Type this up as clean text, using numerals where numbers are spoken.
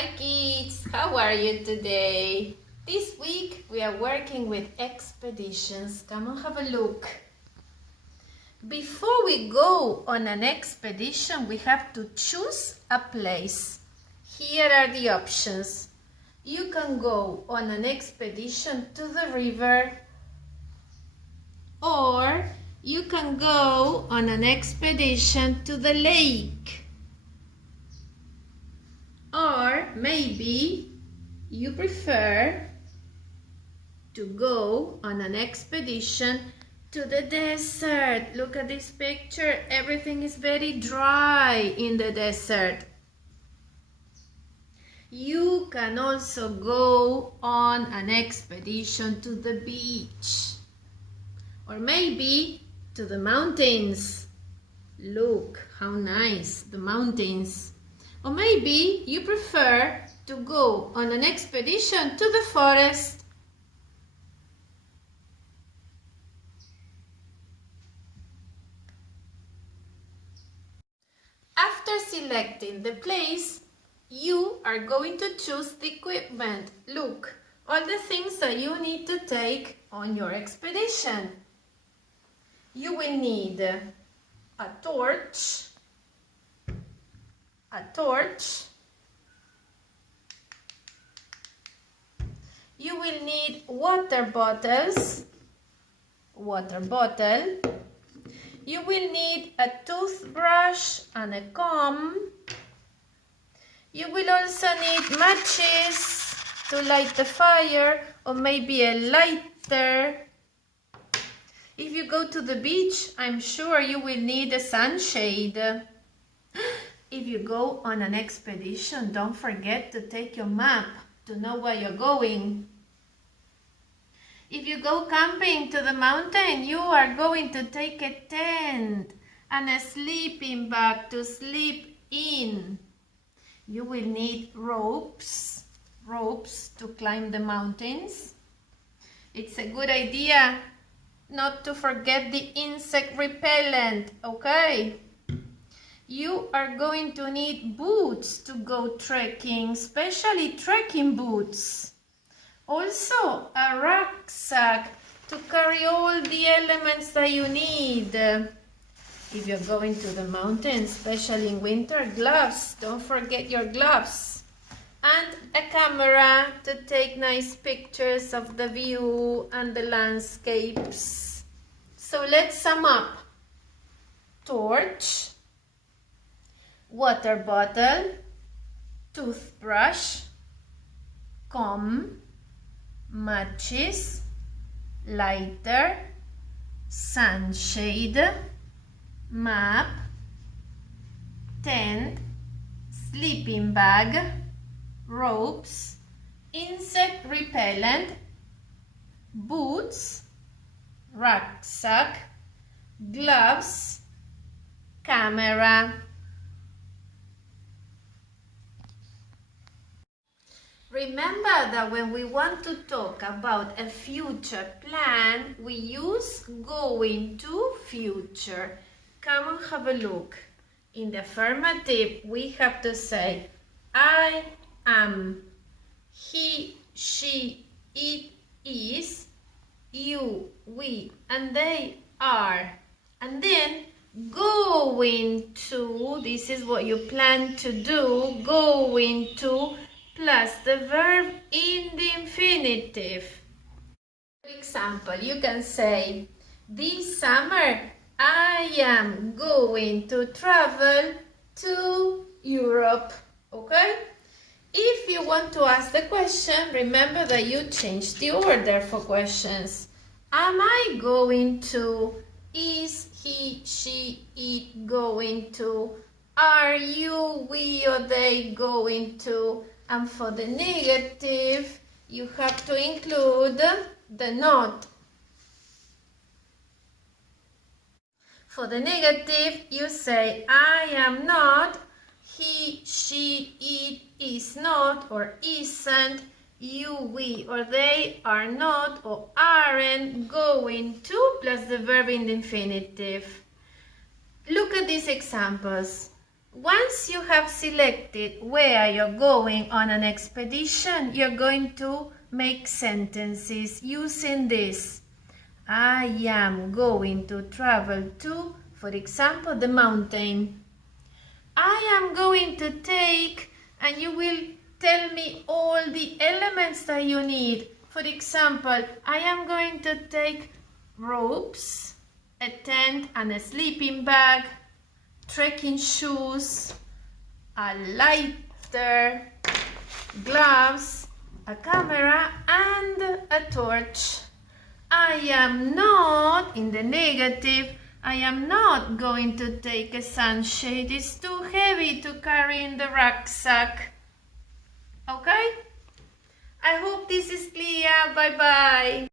Hi kids, how are you today? This week we are working with expeditions. Come on, have a look. Before we go on an expedition, we have to choose a place. Here are the options. You can go on an expedition to the river, or you can go on an expedition to the lake. Or maybe you prefer to go on an expedition to the desert. Look at this picture. Everything is very dry in the desert. You can also go on an expedition to the beach. Or maybe to the mountains. Look how nice the mountains. Or maybe you prefer to go on an expedition to the forest. After selecting the place, you are going to choose the equipment. Look, all the things that you need to take on your expedition. You will need a torch, you will need water bottles, you will need a toothbrush and a comb, you will also need matches to light the fire, or maybe a lighter. If you go to the beach, I'm sure you will need a sunshade. If you go on an expedition, don't forget to take your map to know where you're going. If you go camping to the mountain, you are going to take a tent and a sleeping bag to sleep in. You will need ropes to climb the mountains. It's a good idea not to forget the insect repellent, okay? You are going to need boots to go trekking, especially trekking boots. Also, a rucksack to carry all the elements that you need. If you're going to the mountains, especially in winter, gloves. Don't forget your gloves. And a camera to take nice pictures of the view and the landscapes. So let's sum up. Torch, water bottle, toothbrush, comb, matches, lighter, sunshade, map, tent, sleeping bag, ropes, insect repellent, boots, rucksack, gloves, camera. Remember that when we want to talk about a future plan, we use going to future. Come and have a look. In the affirmative, we have to say, I am, he, she, it is, you, we, and they are. And then going to, this is what you plan to do, going to, plus the verb in the infinitive. For example, you can say, this summer I am going to travel to Europe, okay? If you want to ask the question, remember that you change the order for questions. Am I going to? Is he, she, it going to? Are you, we, or they going to? And for the negative, you have to include the not. For the negative, you say, I am not, he, she, it is not or isn't, you, we, or they are not or aren't going to, plus the verb in the infinitive. Look at these examples. Once you have selected where you're going on an expedition, you're going to make sentences using this. I am going to travel to, for example, the mountain. I am going to take, and you will tell me all the elements that you need. For example, I am going to take ropes, a tent and a sleeping bag, trekking shoes, a lighter, gloves, a camera, and a torch. I am not, in the negative, I am not going to take a sunshade. It's too heavy to carry in the rucksack. Okay? I hope this is clear. Bye-bye.